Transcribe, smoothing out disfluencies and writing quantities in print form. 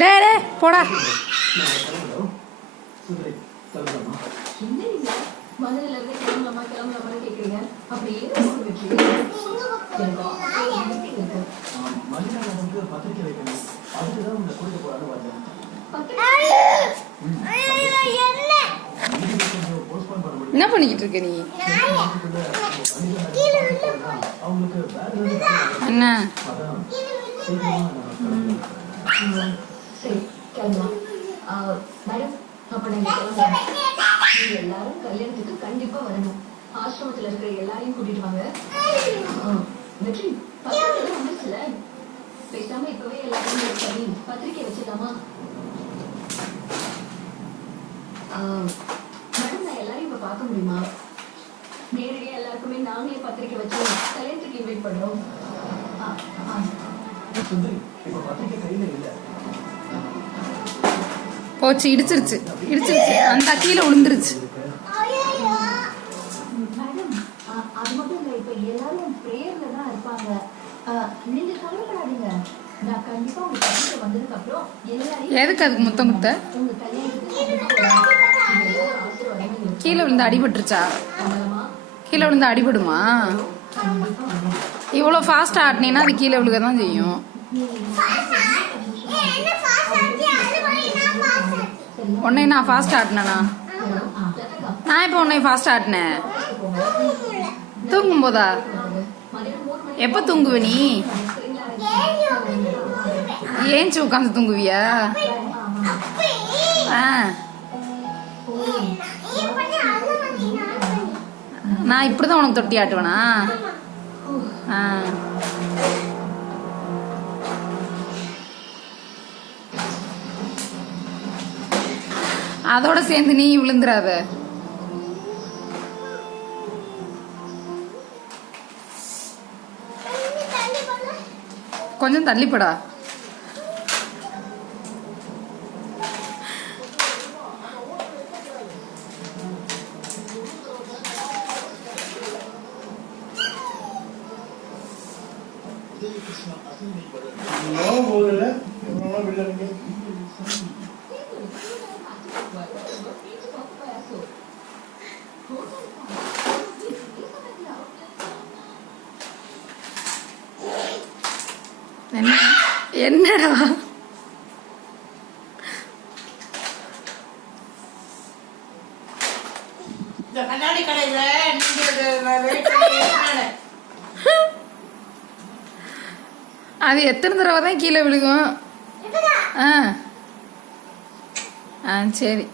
டேய் டேய் போடா. என்ன பண்ணிக்கிட்டு இருக்க நீ? என்ன எல்லாரும் கல்யாணத்துக்கு கண்டிப்பா வரணும். ஆசிரமத்துல இருக்கிற எல்லாரையும் கூட்டிட்டு வாங்க. வெற்றி வந்துச்சுல, பேசாம இப்பவே எல்லாரும் பண்ணி பத்திரிக்கை வச்சிடலாமா? மேடம், நான் எல்லாரையும் இப்ப பார்க்க முடியுமா? நேரடியா எல்லாருக்குமே நாங்களே பத்திரிக்கை வச்சு கல்யாணத்துக்கு இன்வைட் பண்றோம். போச்சு, இடிச்சிருச்சு இடிச்சிருச்சு. அந்த கீழே விழுந்துருச்சு. மேடம், அது மட்டும் இல்ல, இப்ப எல்லாரும் பிரேயர்ல தான் இருப்பாங்க. நீங்க கவலைப்படாதீங்க. நான் கண்டிப்பா உங்க கல்யாணத்துக்கு வந்ததுக்கு அப்புறம் எல்லாரையும் எதுக்கு அதுக்கு முத்தம் கொடுத்த? உங்க கல்யாணத்துக்கு கீழே விழுந்து அடிபட்டுருச்சா? கீழே விழுந்து அடிபடுமா? இவ்வளோ ஃபாஸ்ட்டாக ஆட்டினீங்கன்னா அது கீழே விழுக தான் செய்யும். உன்னை நான் ஃபாஸ்ட் ஆட்டினேனா? நான் இப்போ உன்னை ஃபாஸ்ட் ஆட்டினேன். தூங்கும் போதா? எப்போ தூங்குவ நீ? ஏஞ்சி உட்காந்து தூங்குவியா? நான் இப்படிதான் உனக்கு தொட்டி ஆட்டுவேனா? அதோட சேர்ந்து நீ விழுந்துடாத. கொஞ்சம் தள்ளிப்படா. என்னடா அது எத்தனை தடவை தான் கீழே விழுகும்? சரி.